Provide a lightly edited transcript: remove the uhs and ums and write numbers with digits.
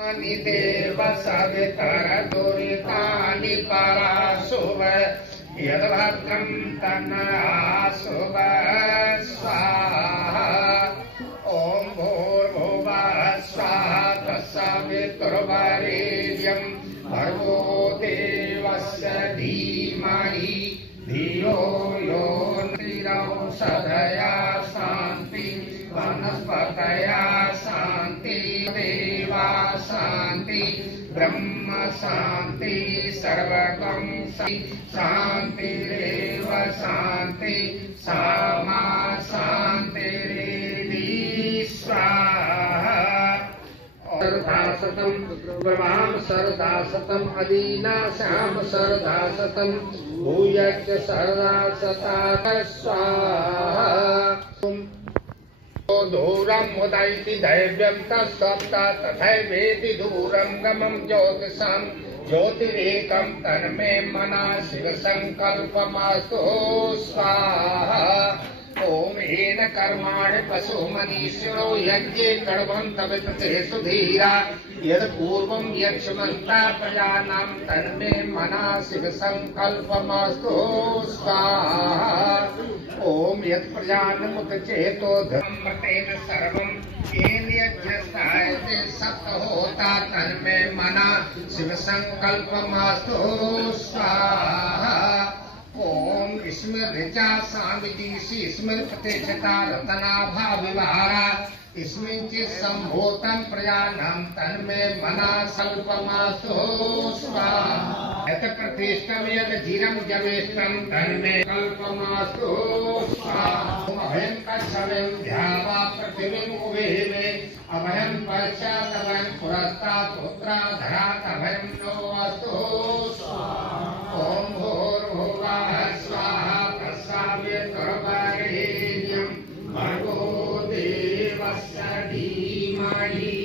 देव सवितरदुरितानि पराशुभ यद्भद्रं तन्नाशुभ स्वाहा। ॐ भूर्भुवः स्वः तत्सवितुर्वरेण्यं भर्गो देवस्य धीमहि धियो यो नः शान्ति वनस्पतया शान्ति देवा शान्ति ब्रह्म शान्ति सर्वगं शान्तिरेव शान्ति सामा शान्तिरेधि स्वाहा। सरदासतं ब्रह्म सरदासतं अदीना श्याम सरदासतं भूयश्च सरदासता स्वाहा। दूरं मुदैति दैव्यं तत्सप्त तथैवेति दूरं गमं ज्योतिषं ज्योतिरेकं तन्मे मनः शिवसङ्कल्पमस्तु स्वाहा। ॐ येन कर्माणि पशुमनीषिणो यज्ञे कर्मन्तवितते सुधीरा यत् पूर्वं यक्ष्मन्ता प्रजानां तन्मे मनः शिवसङ्कल्पमस्तु स्वाहा। ॐ यत् प्रजानमुतचेतो धर्मतेन सर्वं येन यज्ञस्थायते सप्तहोता तन्मे मनः शिवसङ्कल्पमस्तु स्वाहा। ॐ स्मृतिचा स्वामिजीषि स्मृतिप्रतिष्ठिता रतनाभाविवारा स्मिंचित् सम्भूतं प्रजानां तन्मे मनः सल्पमस्तु स्वाहा। यत् प्रतिष्ठं यद् धीरं जवेष्टं तन्मे कल्पमस्तु स्वाहा। अभयं कच्छवं ध्यावा पृथिवीं उभेमे अभयं पश्चात् अभयं पुरस्तात् उत्तराधरात् अभयं नो अस्तु स्वाहा। ॐ भूर्भुवः स्वः तत्सवितुर्वरेण्यं भर्गो देवस्य धीमहि